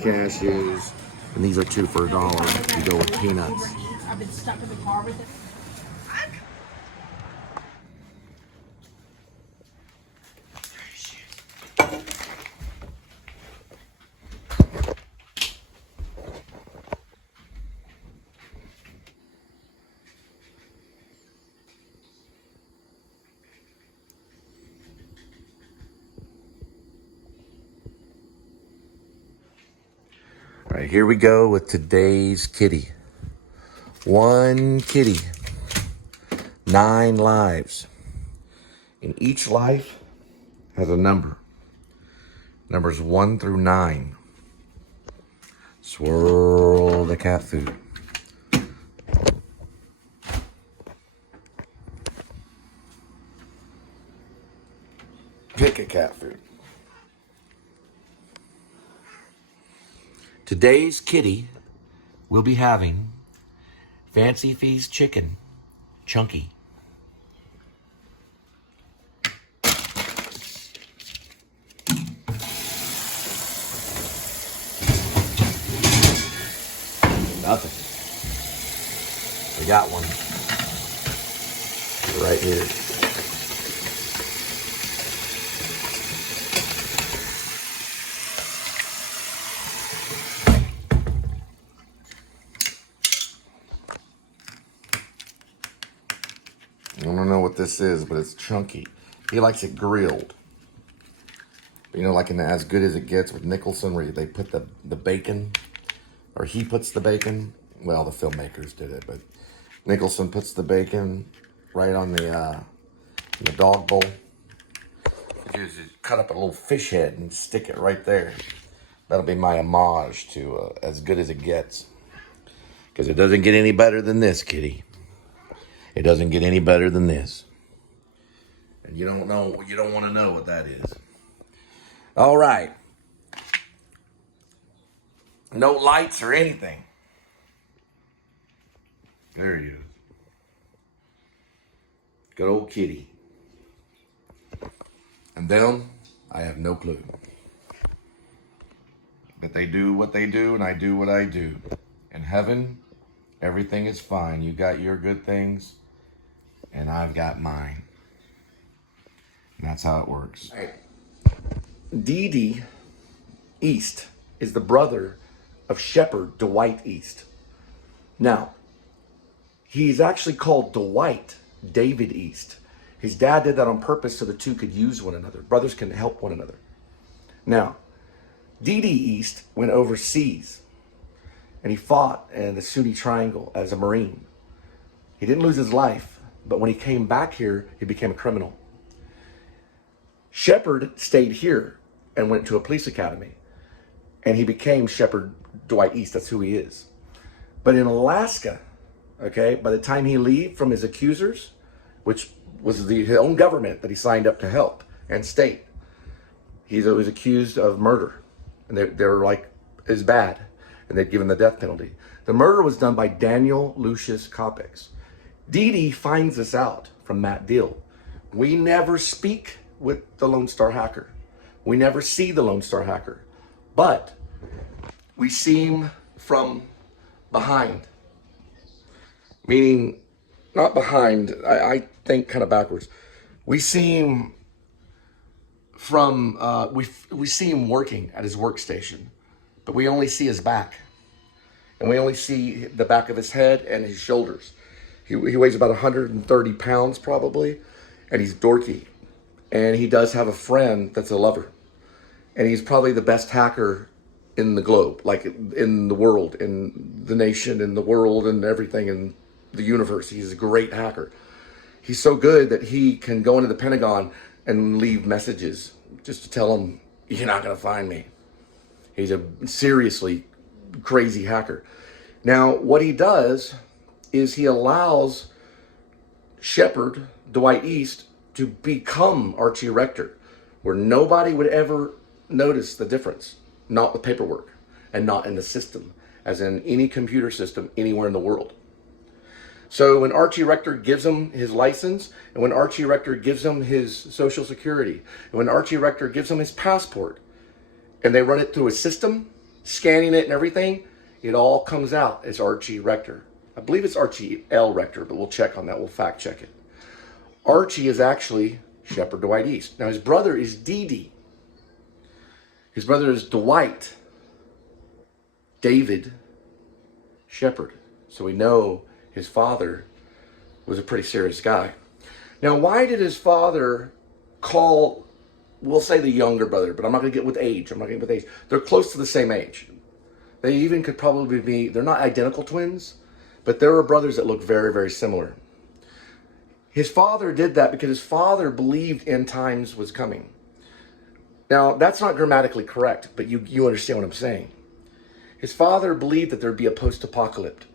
cashews, and these are 2 for $1. You go with peanuts. I've been stuck in the car with it. All right, here we go with today's kitty. 1 kitty, 9 lives. And each life has a number. Numbers 1 through 9. Swirl the cat food. Pick a cat food. Today's kitty will be having Fancy Feast chicken, chunky. Nothing. We got one right here. I don't know what this is, but it's chunky. He likes it grilled. You know, like in the As Good As It Gets with Nicholson, where they put the bacon, or he puts the bacon. Well, the filmmakers did it, but Nicholson puts the bacon right on the dog bowl. You just cut up a little fish head and stick it right there. That'll be my homage to As Good As It Gets. Because it doesn't get any better than this, kitty. It doesn't get any better than this. And you don't want to know what that is. All right. No lights or anything. There he is. Good old kitty. And them, I have no clue. But they do what they do, and I do what I do. In heaven, everything is fine. You got your good things, and I've got mine. And that's how it works. Hey. Dee East is the brother of Shepherd Dwight East. Now, he's actually called Dwight David East. His dad did that on purpose so the two could use one another. Brothers can help one another. Now, Dee East went overseas, and he fought in the Sunni Triangle as a Marine. He didn't lose his life, but when he came back here, he became a criminal. Shepherd stayed here and went to a police academy, and he became Shepherd Dwight East. That's who he is. But in Alaska, okay, by the time he left from his accusers, which was his own government that he signed up to help, and state, he was accused of murder. And they were like, it's bad. And they'd given the death penalty. The murder was done by Daniel Lucius Coppix. Dee finds this out from Matt Deal. We never speak with the Lone Star Hacker. We never see the Lone Star Hacker. But we see him from behind. Meaning, not behind, I think kind of backwards. We see him from, we see him working at his workstation, but we only see his back. And we only see the back of his head and his shoulders. He weighs about 130 pounds probably, and he's dorky. And he does have a friend that's a lover. And he's probably the best hacker in the globe, like in the world, in the nation, in the world, and everything in the universe. He's a great hacker. He's so good that he can go into the Pentagon and leave messages just to tell them, you're not going to find me. He's a seriously crazy hacker. Now, what he does is he allows Shepherd Dwight East to become Archie Rector, where nobody would ever notice the difference, not the paperwork and not in the system, as in any computer system anywhere in the world. So when Archie Rector gives him his license, and when Archie Rector gives him his social security, and when Archie Rector gives him his passport, and they run it through a system, scanning it and everything, it all comes out as Archie Rector. I believe it's Archie L. Rector, but we'll check on that. We'll fact check it. Archie is actually Shepherd Dwight East. Now his brother is D.D. His brother is Dwight David Shepherd. So we know his father was a pretty serious guy. Now, why did his father call, we'll say the younger brother, but I'm not going to get with age. I'm not going to get with age. They're close to the same age. They even could probably be, they're not identical twins, but there are brothers that look very, very similar. His father did that because his father believed end times was coming. Now, that's not grammatically correct, but you understand what I'm saying. His father believed that there'd be a post-apocalypse.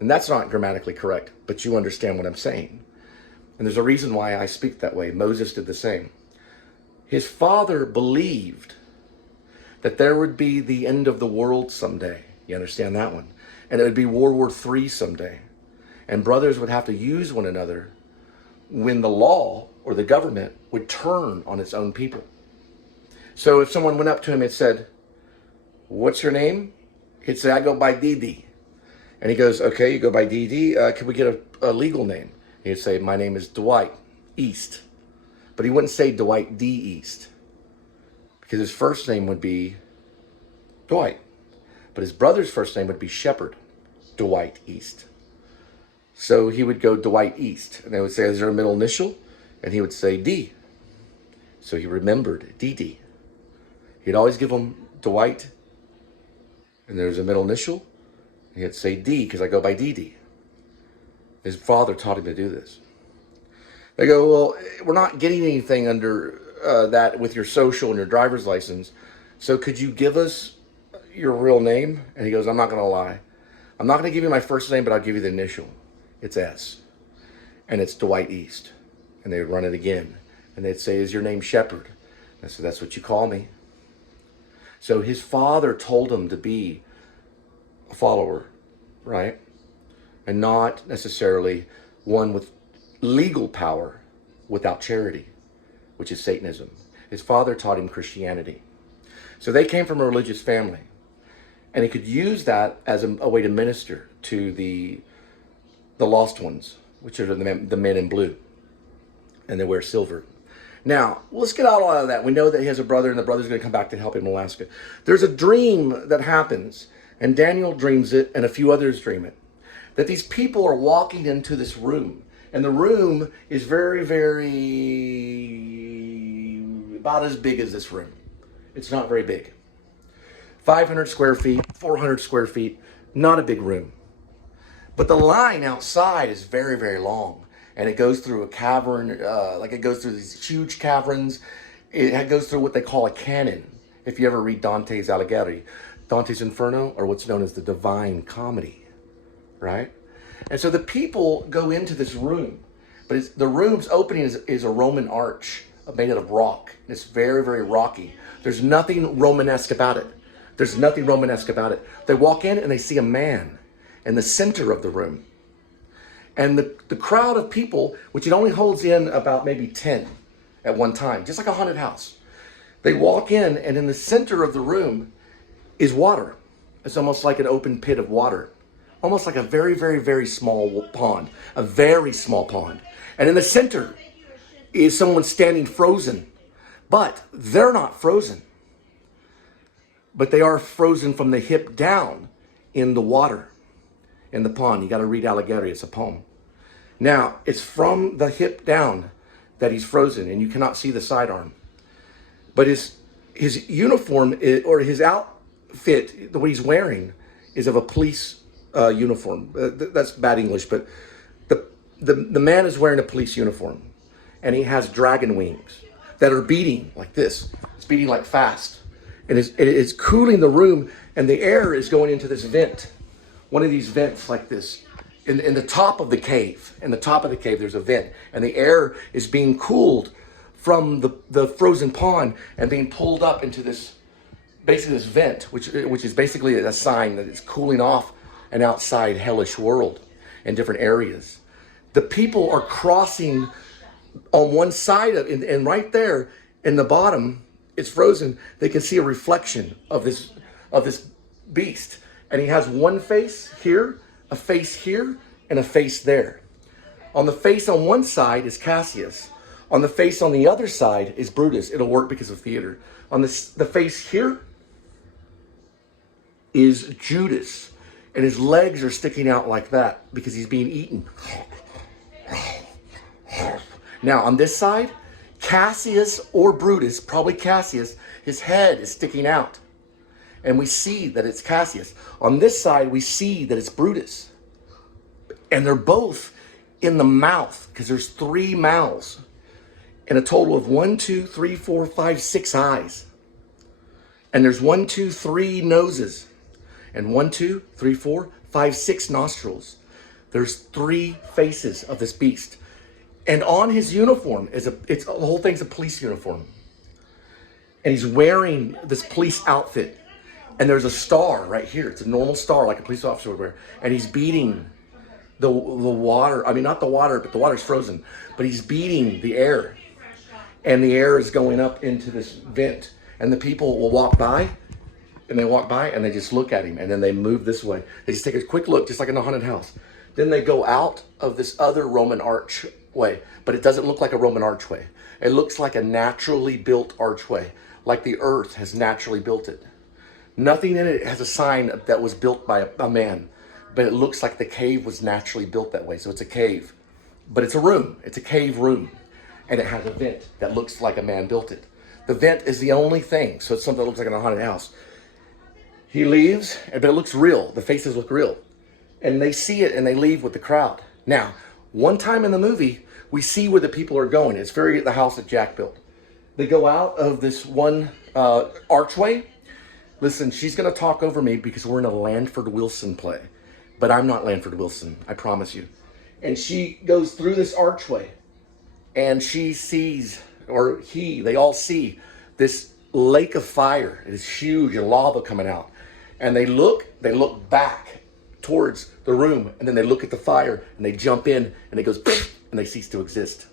And that's not grammatically correct, but you understand what I'm saying. And there's a reason why I speak that way. Moses did the same. His father believed that there would be the end of the world someday. You understand that one? And it would be World War III someday. And brothers would have to use one another when the law or the government would turn on its own people. So if someone went up to him and said, "What's your name?" He'd say, "I go by Didi." And he goes, "Okay, you go by Didi. Can we get a legal name?" He'd say, "My name is Dwight East." But he wouldn't say Dwight D. East, because his first name would be Dwight. But his brother's first name would be Shepherd Dwight East. So he would go Dwight East. And they would say, "Is there a middle initial?" And he would say D. So he remembered DD. He'd always give him Dwight, and there's a middle initial. He'd say D, because I go by DD. His father taught him to do this. They go, "Well, we're not getting anything under that with your social and your driver's license. So could you give us your real name?" And he goes, "I'm not going to lie. I'm not going to give you my first name, but I'll give you the initial. It's S. And it's Dwight East." And they'd run it again. And they'd say, "Is your name Shepherd?" And I said, "That's what you call me." So his father told him to be a follower, right? And not necessarily one with legal power without charity, which is Satanism. His father taught him Christianity. So they came from a religious family. And he could use that as a way to minister to the lost ones, which are the men in blue. And they wear silver. Now, let's get out all of that. We know that he has a brother, and the brother's going to come back to help him in Alaska. There's a dream that happens, and Daniel dreams it, and a few others dream it, that these people are walking into this room. And the room is very, very, about as big as this room. It's not very big. 500 square feet, 400 square feet, not a big room. But the line outside is very, very long. And it goes through a cavern, it goes through these huge caverns. It goes through what they call a canon. If you ever read Dante's Alighieri, Dante's Inferno, or what's known as the Divine Comedy, right? And so the people go into this room, but the room's opening is a Roman arch made out of rock. It's very, very rocky. There's nothing Romanesque about it. There's nothing Romanesque about it. They walk in and they see a man in the center of the room. And the crowd of people, which it only holds in about maybe 10 at one time, just like a haunted house. They walk in, and in the center of the room is water. It's almost like an open pit of water. Almost like a very, very, very small pond. A very small pond. And in the center is someone standing frozen. But they're not frozen. But they are frozen from the hip down in the water. In the pond. You got to read Alighieri. It's a poem. Now, it's from the hip down that he's frozen, and you cannot see the sidearm. But his uniform, or his outfit, the way he's wearing, is of a police uniform. That's bad English, but the man is wearing a police uniform, and he has dragon wings that are beating like this. It's beating like fast. And it is cooling the room, and the air is going into this vent. One of these vents like this. In the top of the cave. In the top of the cave, there's a vent. And the air is being cooled from the frozen pond and being pulled up into this, basically this vent, which is basically a sign that it's cooling off an outside hellish world in different areas. The people are crossing on one side of, and right there in the bottom, it's frozen. They can see a reflection of of this beast. And he has one face here, a face here, and a face there. On the face on one side is Cassius. On the face on the other side is Brutus. It'll work because of theater. On the face here is Judas. And his legs are sticking out like that because he's being eaten. Now on this side, Cassius or Brutus, probably Cassius, his head is sticking out. And we see that it's Cassius. On this side, we see that it's Brutus. And they're both in the mouth, because there's 3 mouths. And a total of 1, 2, 3, 4, 5, 6 eyes. And there's 1, 2, 3 noses. And 1, 2, 3, 4, 5, 6 nostrils. There's 3 faces of this beast. And on his uniform the whole thing's a police uniform. And he's wearing this police outfit. And there's a star right here. It's a normal star like a police officer would wear. And he's beating the water. I mean, not the water, but the water's frozen. But he's beating the air. And the air is going up into this vent. And the people will walk by. And they walk by and they just look at him. And then they move this way. They just take a quick look, just like in a haunted house. Then they go out of this other Roman archway. But it doesn't look like a Roman archway. It looks like a naturally built archway. Like the earth has naturally built it. Nothing in it has a sign that was built by a man, but it looks like the cave was naturally built that way. So it's a cave, but it's a room. It's a cave room, and it has a vent that looks like a man built it. The vent is the only thing, so it's something that looks like in a haunted house. He leaves, but it looks real. The faces look real, and they see it, and they leave with the crowd. Now, one time in the movie, we see where the people are going. It's the house that Jack built. They go out of this one archway. Listen, she's going to talk over me because we're in a Lanford Wilson play. But I'm not Lanford Wilson, I promise you. And she goes through this archway. And she sees, they all see this lake of fire. It is huge and lava coming out. And they look back towards the room. And then they look at the fire and they jump in and it goes, and they cease to exist.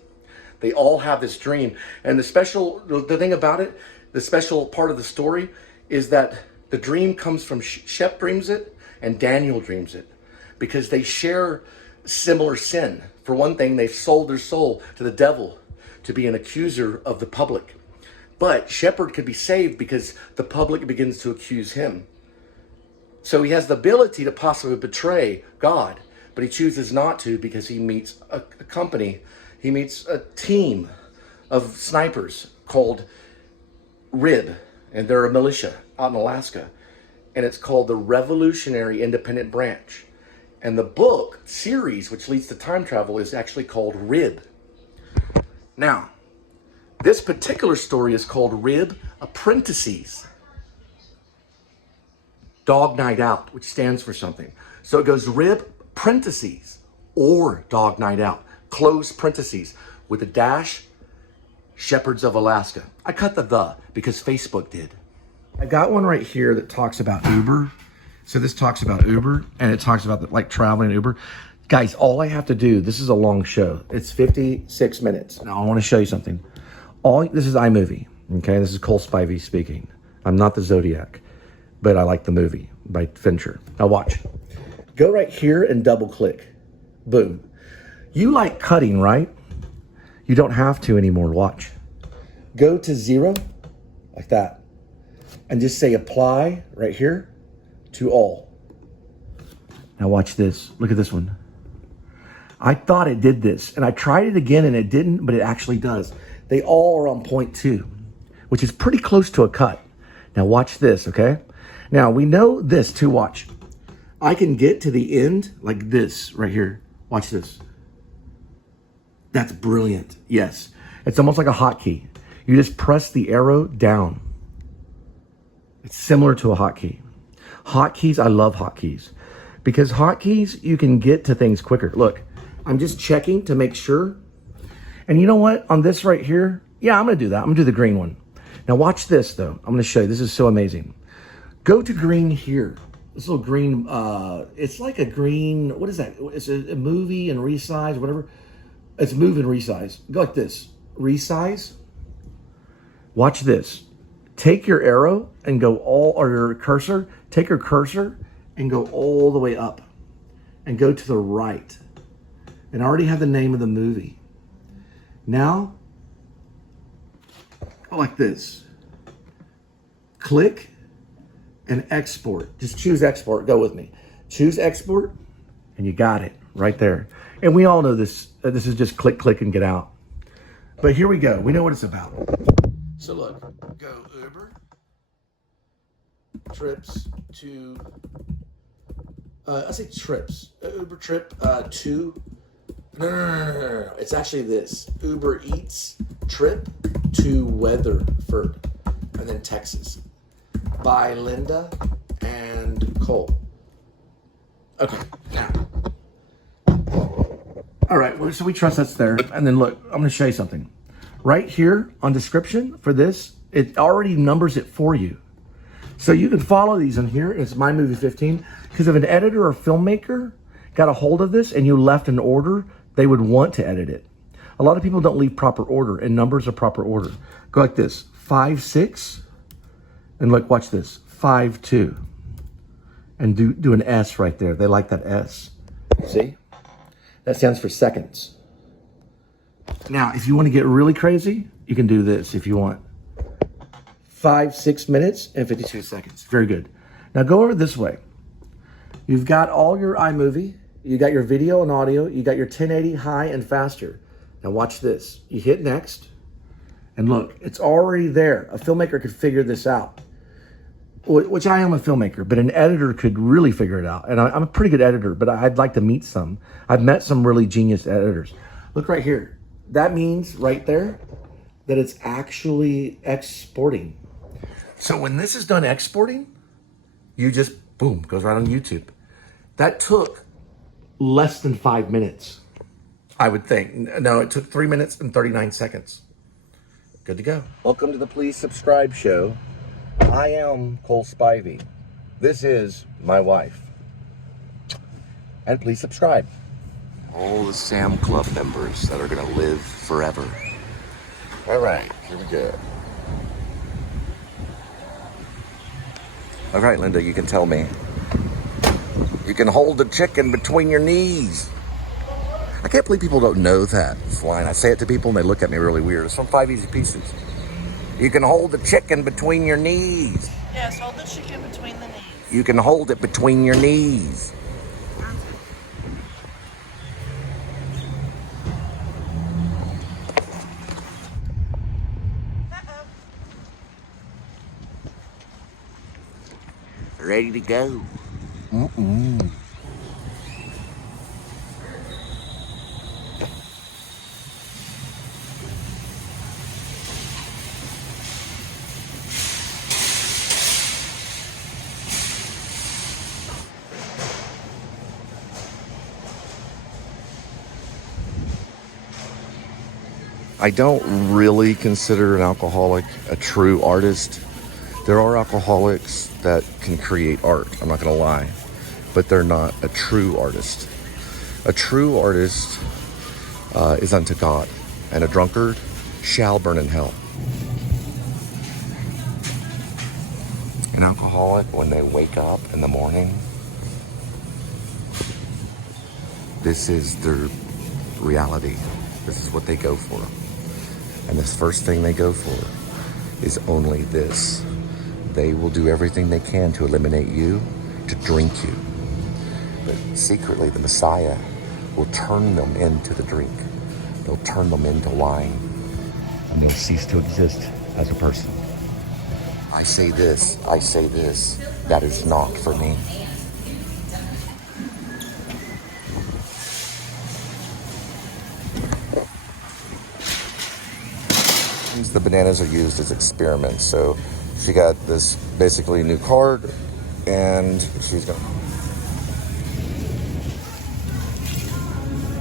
They all have this dream. And the thing about it, the special part of the story is that the dream comes from Shep dreams it and Daniel dreams it because they share similar sin. For one thing, they've sold their soul to the devil to be an accuser of the public. But Shepherd could be saved because the public begins to accuse him. So he has the ability to possibly betray God, but he chooses not to because he meets a company. He meets a team of snipers called RIB. And they're a militia out in Alaska. And it's called the Revolutionary Independent Branch. And the book series, which leads to time travel, is actually called RIB. Now, this particular story is called RIB Apprentices. Dog Night Out, which stands for something. So it goes RIB Apprentices or Dog Night Out. Close parentheses with a dash. Shepherds of Alaska. I cut the because Facebook did. I got one right here that talks about Uber. So this talks about Uber and it talks about like traveling Uber. Guys, all I have to do, this is a long show. It's 56 minutes. Now I want to show you something. This is iMovie. Okay, this is Cole Spivey speaking. I'm not the Zodiac, but I like the movie by Fincher. Now watch. Go right here and double click. Boom. You like cutting, right? You don't have to anymore. Watch. Go to 0, like that. And just say apply right here to all. Now watch this. Look at this one. I thought it did this. And I tried it again and it didn't, but it actually does. They all are on 0.2, which is pretty close to a cut. Now watch this, okay? Now we know this too, watch. I can get to the end like this right here. Watch this. That's brilliant. Yes. It's almost like a hotkey. You just press the arrow down. It's similar to a hotkey. Hotkeys, I love hotkeys. Because hotkeys, you can get to things quicker. Look, I'm just checking to make sure. And you know what? On this right here, yeah, I'm going to do that. I'm going to do the green one. Now watch this, though. I'm going to show you. This is so amazing. Go to green here. This little green, it's like a green, what is that? It's a movie and resize, whatever. It's move and resize. Go like this. Resize. Watch this. take your arrow and go or your cursor, take your cursor and go all the way up and go to the right. And I already have the name of the movie. Now, like this, click and export. Just choose export, go with me. Choose export and you got it right there. And we all know this, this is just click, click and get out. But here we go, we know what it's about. So look, go Uber, trips to, I say trips, Uber trip to, no. It's actually this, Uber Eats trip to Weatherford, and then Texas, by Linda and Cole. Okay, now. All right, well, so we trust that's there. And then look, I'm gonna show you something. Right here on description for this, it already numbers it for you. So you can follow these in here. It's My Movie 15. Because if an editor or filmmaker got a hold of this and you left an order, they would want to edit it. A lot of people don't leave proper order, and numbers are proper order. Go like this, 5-6, and look, watch this, 5-2. And do an S right there. They like that S. See? That stands for seconds. Now, if you want to get really crazy, you can do this if you want. 5-6 minutes and 52 seconds. Very good. Now go over this way. You've got all your iMovie. You got your video and audio. You got your 1080 high and faster. Now watch this. You hit next. And look, it's already there. A filmmaker could figure this out. Which I am a filmmaker, but an editor could really figure it out. And I'm a pretty good editor, but I'd like to meet some. I've met some really genius editors. Look right here. That means right there that it's actually exporting. So when this is done exporting, you just, boom, goes right on YouTube. That took less than 5 minutes, I would think. No, it took 3 minutes and 39 seconds. Good to go. Welcome to the Please Subscribe show. I am Cole Spivey. This is my wife. And please subscribe. All the Sam Club members that are going to live forever. All right, here we go. All right, Linda, you can tell me. You can hold the chicken between your knees. I can't believe people don't know that line. I say it to people and they look at me really weird. It's from 5 Easy Pieces. You can hold the chicken between your knees. Yes, hold the chicken between the knees. You can hold it between your knees. Ready to go. Mm-mm. I don't really consider an alcoholic a true artist. There are alcoholics that can create art, I'm not gonna lie, but they're not a true artist. A true artist is unto God, and a drunkard shall burn in hell. An alcoholic, when they wake up in the morning, this is their reality. This is what they go for. And this first thing they go for is only this. They will do everything they can to eliminate you, to drink you. But secretly, the Messiah will turn them into the drink. They'll turn them into wine, and they'll cease to exist as a person. I say this, that is not for me. The bananas are used as experiments. So she got this basically new card, and she's gonna...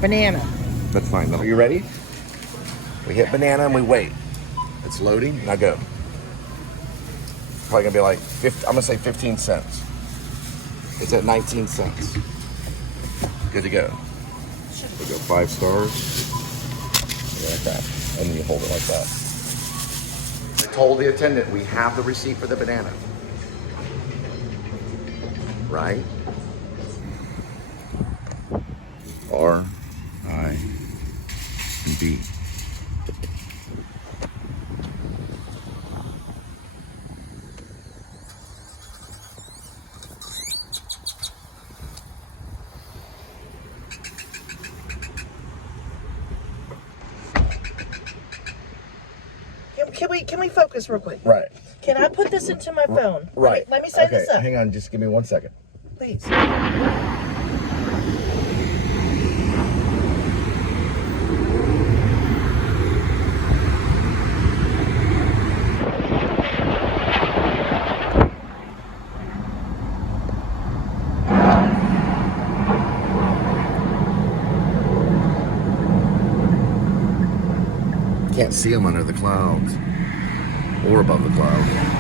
Banana. That's fine. Are you ready? We hit banana and we wait. It's loading. Now go. Probably gonna be like 50, I'm gonna say 15 cents. It's at 19 cents. Good to go. We go 5 stars. Like that. And then you hold it like that. just told the attendant we have the receipt for the banana. Right? R, I, and B. Can we focus real quick? Right. Can I put this into my phone? Right. Let me sign this up. Hang on, just give me 1 second. Please. Can't see them under the clouds or above the clouds.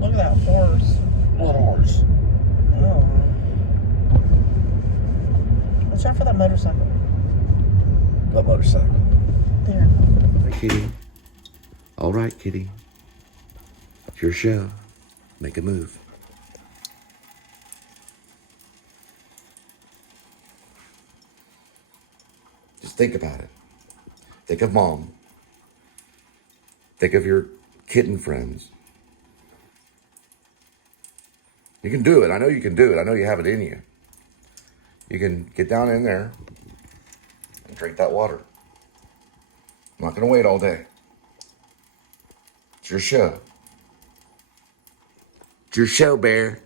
Look at that horse. What horse? Oh. Watch out for that motorcycle. What motorcycle? There. Hey, kitty. All right, kitty. It's your show. Make a move. Just think about it. Think of mom. Think of your kitten friends. You can do it. I know you can do it. I know you have it in you. You can get down in there and drink that water. I'm not going to wait all day. It's your show. It's your show, Bear.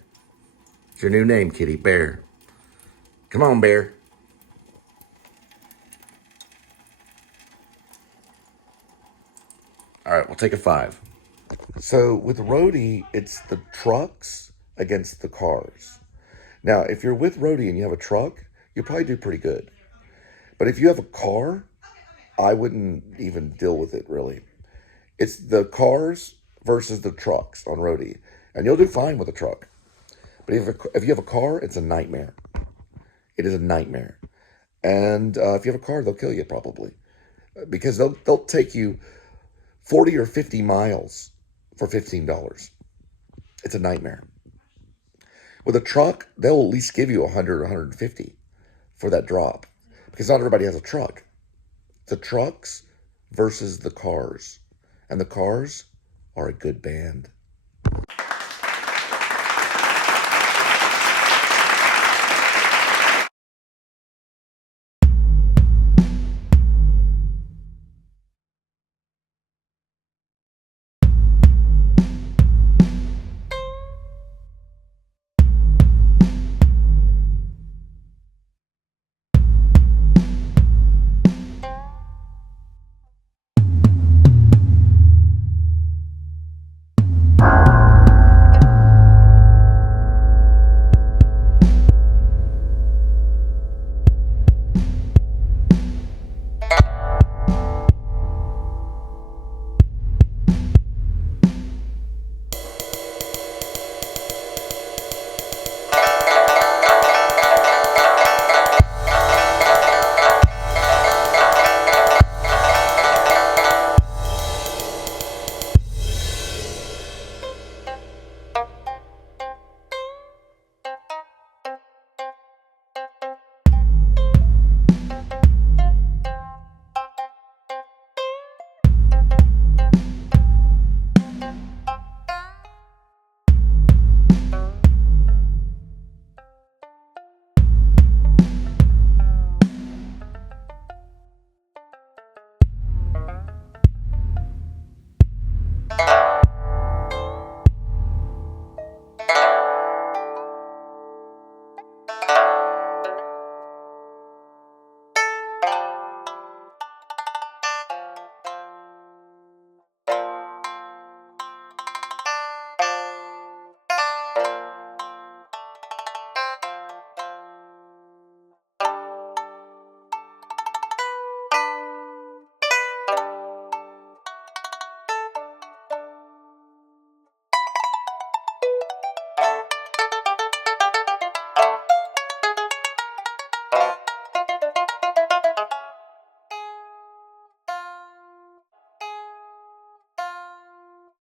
It's your new name, kitty, Bear. Come on, Bear. All right, we'll take a 5. So with Rhodey, it's the trucks against the cars. Now, if you're with Rhodey and you have a truck, you'll probably do pretty good. But if you have a car, I wouldn't even deal with it, really. It's the cars versus the trucks on Rhodey. And you'll do fine with a truck. But if you have a car, it's a nightmare. It is a nightmare. And if you have a car, they'll kill you probably. Because they'll take you 40 or 50 miles for $15. It's a nightmare. With a truck, they'll at least give you 100 or 150 for that drop. Because not everybody has a truck. The trucks versus the cars. And the cars are a good band.